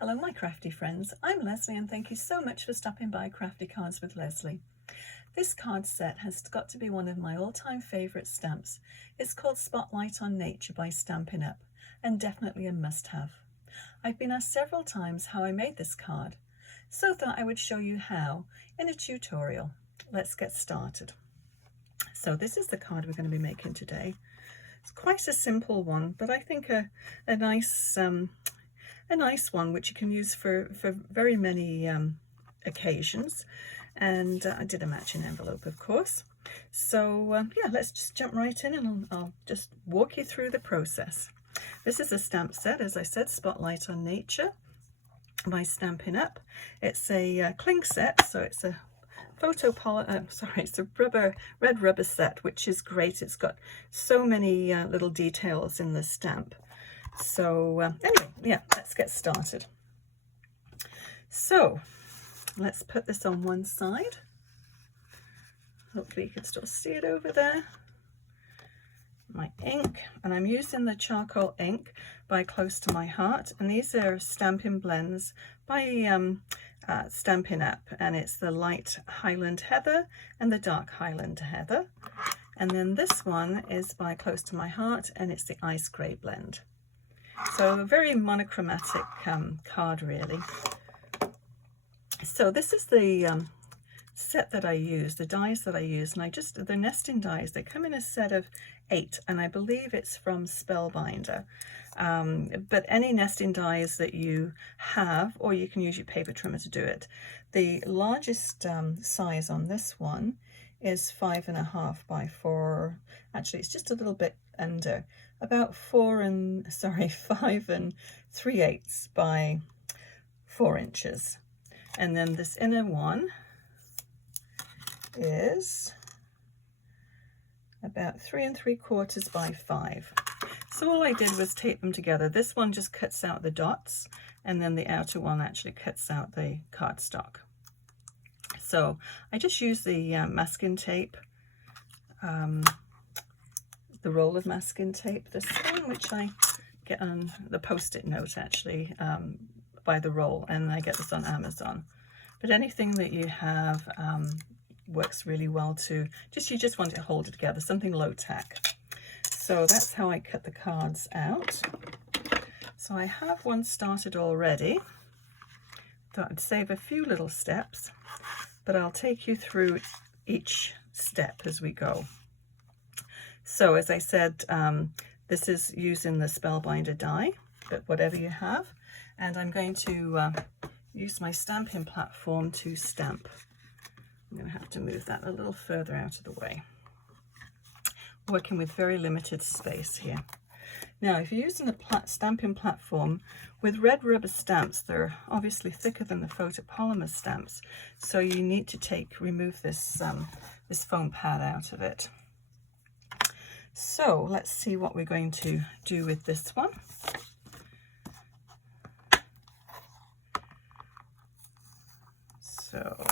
Hello my crafty friends, I'm Lesley and thank you so much for stopping by Crafty Cards with Lesley. This card set has got to be one of my all-time favourite stamps. It's called Spotlight on Nature by Stampin' Up and definitely a must-have. I've been asked several times how I made this card, so thought I would show you how in a tutorial. Let's get started. So this is the card we're going to be making today. It's quite a simple one, but I think a nice one which you can use for very many occasions. And I did a matching envelope, of course. So yeah, let's just jump right in and I'll just walk you through the process. This is a stamp set, as I said, Spotlight on Nature by Stampin' Up. It's a cling set, so it's a it's a red rubber set, which is great. It's got so many little details in the stamp. So anyway, yeah, let's get started. So let's put this on one side. Hopefully you can still see it over there. My ink, and I'm using the charcoal ink by Close to My Heart, and these are Stampin' blends by Stampin' Up, and it's the light Highland Heather and the dark Highland Heather. And then this one is by Close to My Heart, and it's the Ice Grey blend. So a very monochromatic card, really. So this is the set that I use, the dies that I use, and they're nesting dies. They come in a set of 8, and I believe it's from Spellbinder. But any nesting dies that you have, or you can use your paper trimmer to do it. The largest size on this one is 5.5 by 4. Actually, it's just a little bit under, about 5 3/8 by 4 inches. And then this inner one is about 3 3/4 by 5. So all I did was tape them together. This one just cuts out the dots, and then the outer one actually cuts out the cardstock. So I just use the masking tape, the roll of masking tape, this one, which I get on the post-it note actually, by the roll, and I get this on Amazon. But anything that you have works really well too. You just want to hold it together, something low tack. So that's how I cut the cards out. So I have one started already. Thought I'd save a few little steps, but I'll take you through each step as we go. So as I said, this is using the Spellbinder die, but whatever you have, and I'm going to use my stamping platform to stamp. I'm going to have to move that a little further out of the way. Working with very limited space here. Now, if you're using a stamping platform with red rubber stamps, they're obviously thicker than the photopolymer stamps, so you need to remove this this foam pad out of it. So let's see what we're going to do with this one. So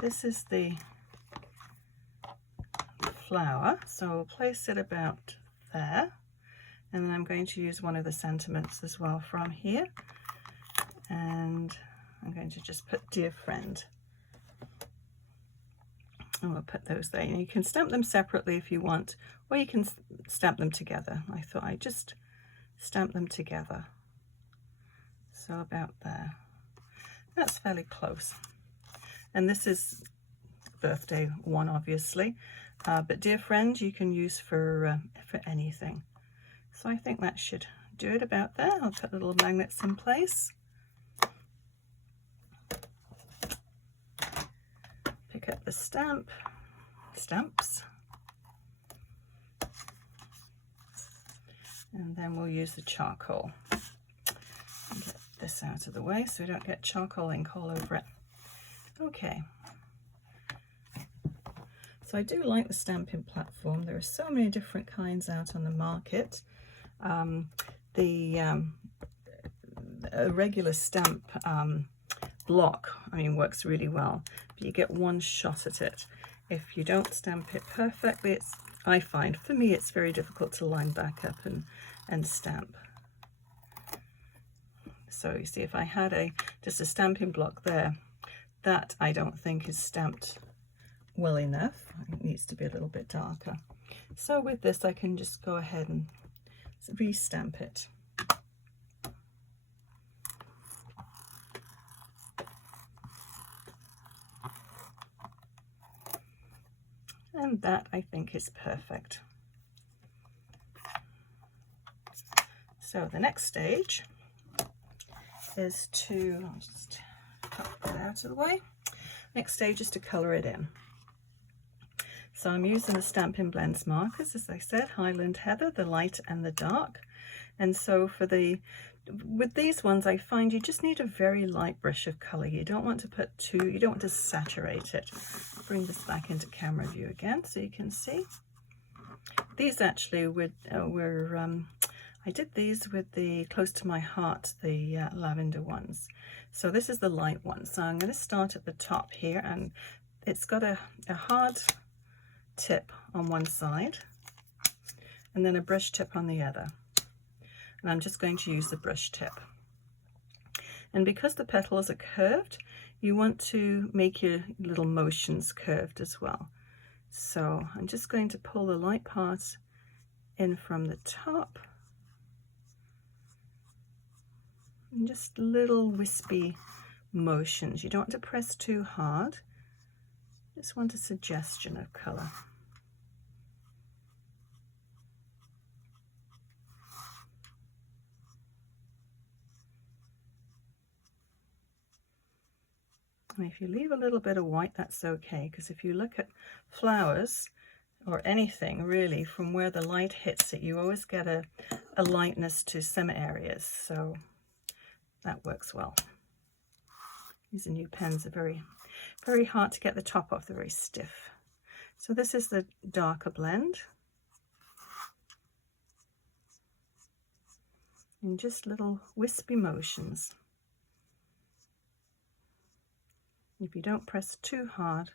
this is the flower, so I'll place it about there, and then I'm going to use one of the sentiments as well from here, and I'm going to just put Dear Friend, and we'll put those there. And you can stamp them separately if you want, or you can stamp them together. I thought I'd just stamp them together, so about there. That's fairly close. And this is birthday one, obviously, but Dear Friend you can use for anything. So I think that should do it about there. I'll put little magnets in place. Pick up the stamps, and then we'll use the charcoal. Get this out of the way so we don't get charcoal ink all over it. Okay. So I do like the stamping platform. There are so many different kinds out on the market. A regular stamp block, works really well, but you get one shot at it. If you don't stamp it perfectly, I find, for me, it's very difficult to line back up and stamp. So you see, if I had just a stamping block there, that I don't think is stamped well enough. It needs to be a little bit darker. So with this, I can just go ahead and re-stamp it. And that, I think, is perfect. So the next stage is to, I'll just cut that out of the way. Next stage is to colour it in. So I'm using the Stampin' Blends markers, as I said, Highland Heather, the light and the dark. And so with these ones, I find you just need a very light brush of colour. You don't want to you don't want to saturate it. Bring this back into camera view again so you can see. These actually I did these with the Close to My Heart, the lavender ones. So this is the light one. So I'm going to start at the top here, and it's got a hard tip on one side and then a brush tip on the other. And I'm just going to use the brush tip. And because the petals are curved, you want to make your little motions curved as well. So I'm just going to pull the light part in from the top. And just little wispy motions. You don't want to press too hard. Just want a suggestion of colour. And if you leave a little bit of white, that's okay, because if you look at flowers or anything really, from where the light hits it, you always get a lightness to some areas, so that works well. These new pens are very, very hard to get the top off, they're very stiff. So this is the darker blend. And just little wispy motions. If you don't press too hard,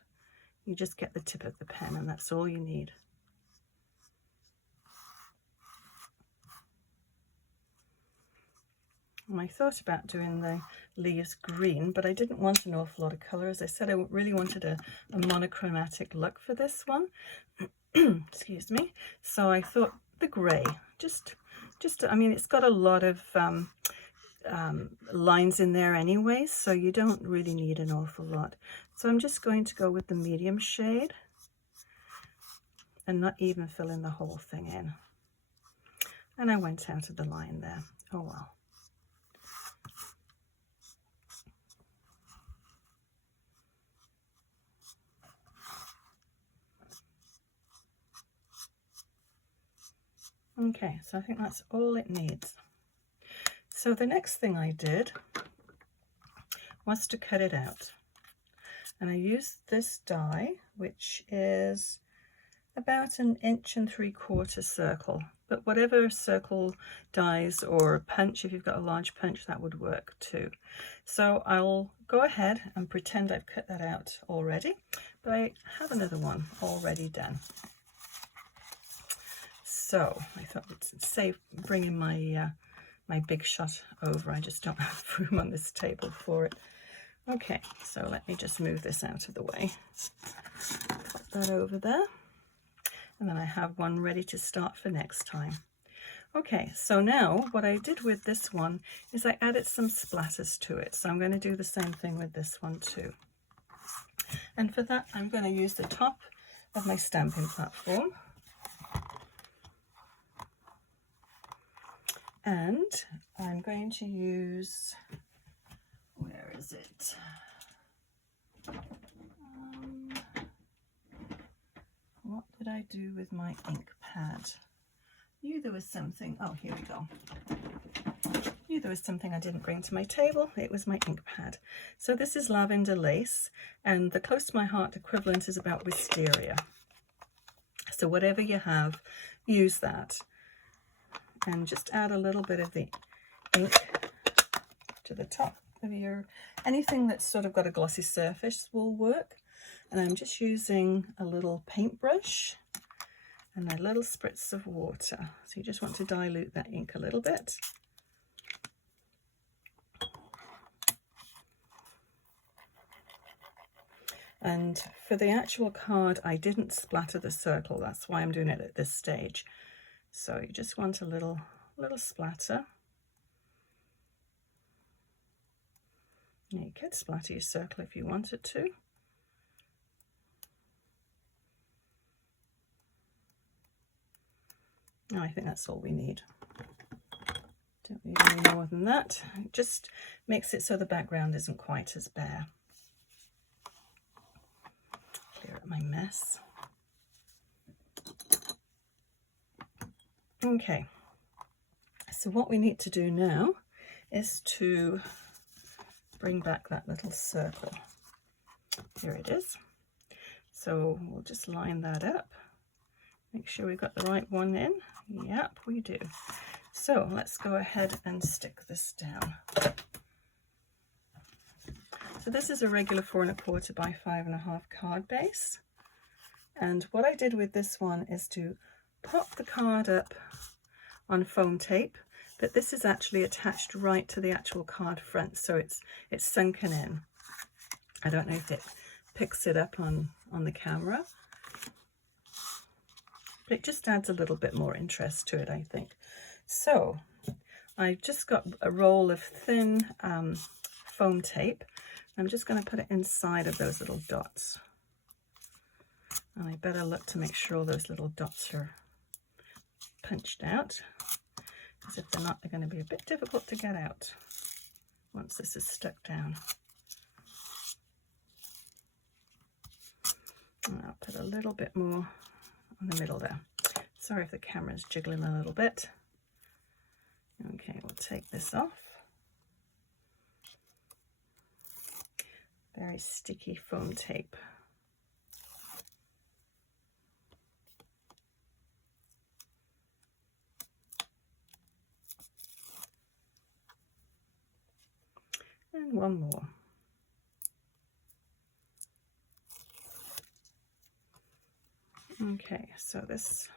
you just get the tip of the pen, and that's all you need. And I thought about doing the leaves green, but I didn't want an awful lot of colour. As I said, I really wanted a monochromatic look for this one. Excuse me. So I thought the grey, I mean, it's got a lot of lines in there anyway, so you don't really need an awful lot. So I'm just going to go with the medium shade and not even fill in the whole thing in. And I went out of the line there. Oh well. Okay, so I think that's all it needs. So the next thing I did was to cut it out. And I used this die, which is about 1 3/4 circle. But whatever circle dies or punch, if you've got a large punch, that would work too. So I'll go ahead and pretend I've cut that out already, but I have another one already done. So I thought it's safe bringing my my big shot over. I just don't have room on this table for it. Okay, so let me just move this out of the way. Pop that over there. And then I have one ready to start for next time. Okay, so now what I did with this one is I added some splatters to it. So I'm going to do the same thing with this one too. And for that, I'm going to use the top of my stamping platform. And I'm going to use, where is it? What did I do with my ink pad? Knew there was something. Oh, here we go. Knew there was something I didn't bring to my table. It was my ink pad. So this is Lavender Lace, and the Close to My Heart equivalent is about wisteria. So whatever you have, use that. And just add a little bit of the ink to the top of your, anything that's sort of got a glossy surface will work. And I'm just using a little paintbrush and a little spritz of water. So you just want to dilute that ink a little bit. And for the actual card, I didn't splatter the circle. That's why I'm doing it at this stage. So you just want a little splatter. You could splatter your circle if you wanted to. No, I think that's all we need. Don't need any more than that. It just makes it so the background isn't quite as bare. Clear up my mess. Okay, so what we need to do now is to bring back that little circle. Here it is. So we'll just line that up. Make sure we've got the right one in. Yep, we do. So let's go ahead and stick this down. So this is a regular 4 1/4 by 5 1/2 card base. And what I did with this one is to pop the card up on foam tape, but this is actually attached right to the actual card front, so it's sunken in. I don't know if it picks it up on the camera, but it just adds a little bit more interest to it, I think. So I've just got a roll of thin foam tape. I'm just going to put it inside of those little dots. And I better look to make sure those little dots are punched out, because if they're not, they're going to be a bit difficult to get out once this is stuck down. And I'll put a little bit more on the middle there. Sorry if the camera's jiggling a little bit. Okay, we'll take this off. Very sticky foam tape. And one more. Okay, so this,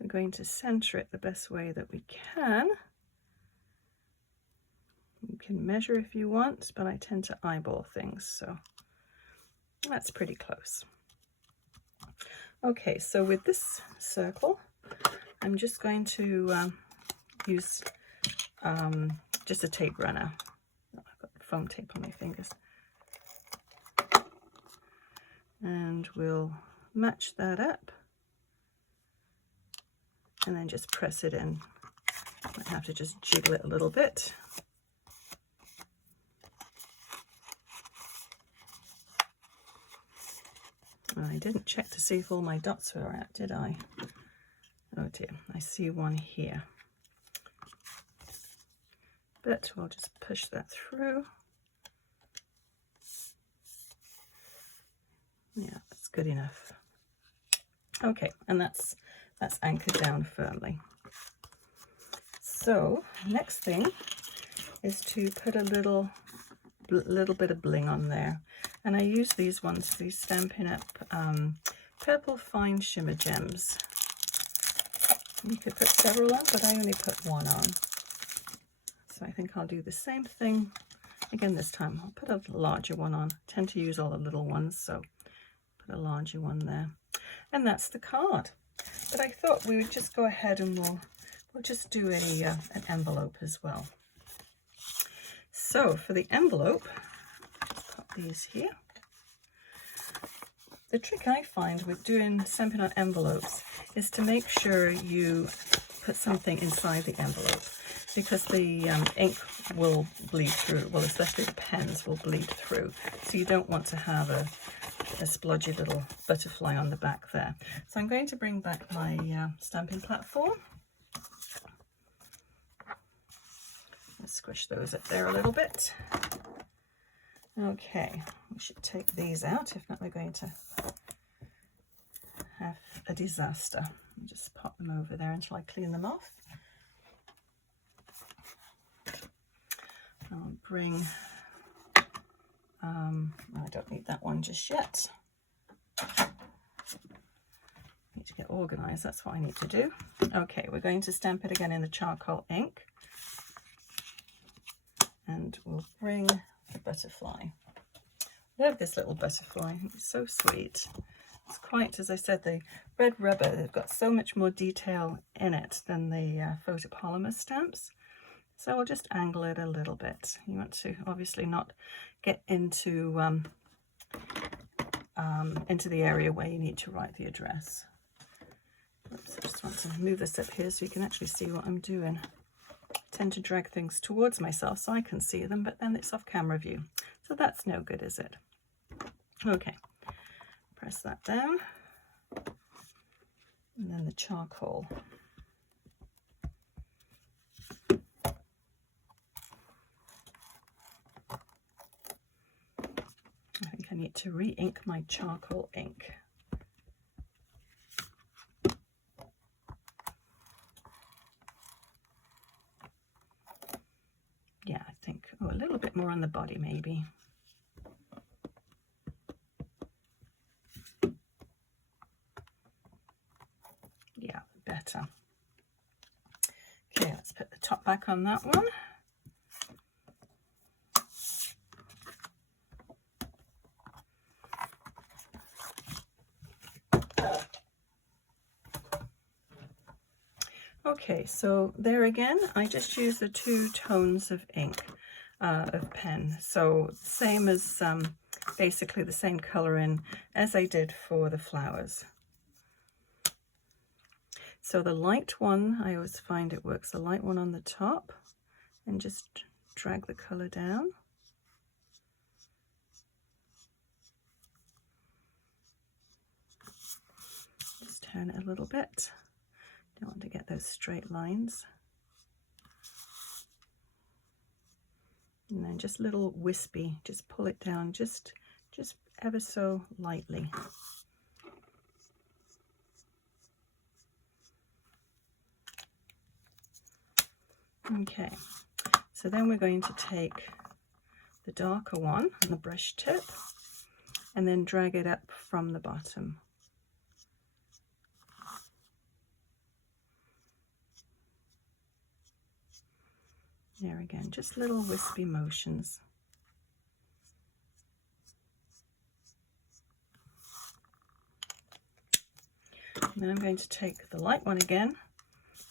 we're going to center it the best way that we can. You can measure if you want, but I tend to eyeball things, so that's pretty close. Okay, so with this circle, I'm just going to use just a tape runner. I've got foam tape on my fingers. And we'll match that up and then just press it in. I have to just jiggle it a little bit. I didn't check to see if all my dots were out, did I? Oh dear, I see one here. But we'll just push that through. Yeah, that's good enough. Okay, and that's anchored down firmly. So next thing is to put a little bit of bling on there, and I use these ones, these Stampin' Up purple fine shimmer gems. You could put several on, but I only put one on. So I think I'll do the same thing again this time. I'll put a larger one on. I tend to use all the little ones, so put a larger one there. And that's the card. But I thought we would just go ahead and we'll just do an envelope as well. So for the envelope, pop these here. The trick I find with doing Stampin' on envelopes is to make sure you put something inside the envelope, because the ink will bleed through, well, especially the pens will bleed through. So you don't want to have a splodgy little butterfly on the back there. So I'm going to bring back my stamping platform. Let's squish those up there a little bit. Okay, we should take these out, if not we're going to have a disaster. I'll just pop them over there until I clean them off. I'll bring, I don't need that one just yet. Need to get organized, that's what I need to do. Okay, we're going to stamp it again in the charcoal ink. And we'll bring the butterfly I love this little butterfly. It's so sweet. It's quite, as I said, the red rubber, they've got so much more detail in it than the photopolymer stamps. So I'll just angle it a little bit. You want to obviously not get into the area where you need to write the address. Oops, I just want to move this up here so you can actually see what I'm doing. I tend to drag things towards myself so I can see them, but then it's off camera view. So that's no good, is it? Okay, press that down. And then the charcoal. I think I need to re-ink my charcoal ink. Yeah, I think, oh, a little bit more on the body maybe. Yeah, better. Okay, let's put the top back on that one. Okay, so there again, I just use the 2 tones of ink, of pen. So same as, basically the same colouring as I did for the flowers. So the light one, I always find it works, the light one on the top, and just drag the colour down. Just turn it a little bit. Don't want to get those straight lines. And then just little wispy, just pull it down just ever so lightly. Okay, so then we're going to take the darker one on the brush tip and then drag it up from the bottom. There again, just little wispy motions. And then I'm going to take the light one again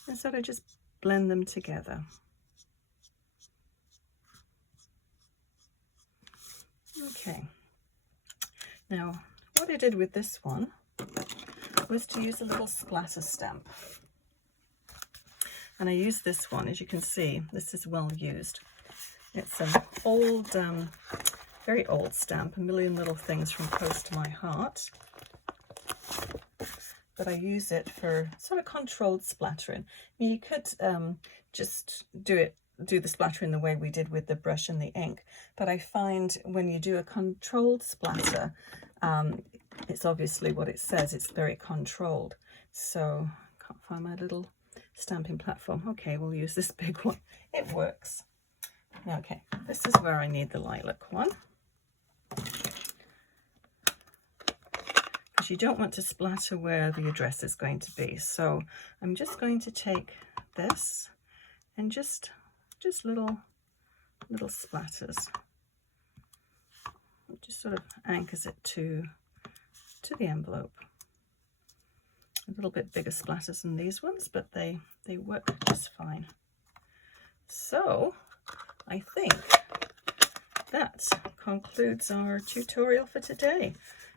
and sort of just blend them together. Okay, now what I did with this one was to use a little splatter stamp. And I used this one, as you can see, this is well used. It's an old, very old stamp, A Million Little Things from Close to My Heart. But I use it for sort of controlled splattering. I mean, you could just do the splattering the way we did with the brush and the ink. But I find when you do a controlled splatter, it's obviously what it says, it's very controlled. So I can't find my little stamping platform. Okay, we'll use this big one. It works. Okay, this is where I need the lilac one. Because you don't want to splatter where the address is going to be. So I'm just going to take this and just little splatters. It just sort of anchors it to the envelope. A little bit bigger splatters than these ones, but they work just fine. So I think that concludes our tutorial for today,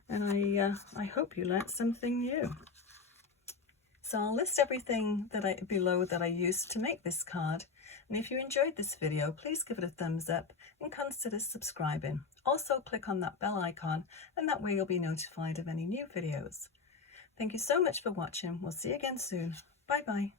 and I hope you learnt something new. So I'll list everything below that I used to make this card, and if you enjoyed this video, please give it a thumbs up and consider subscribing. Also click on that bell icon, and that way you'll be notified of any new videos. Thank you so much for watching. We'll see you again soon. Bye bye.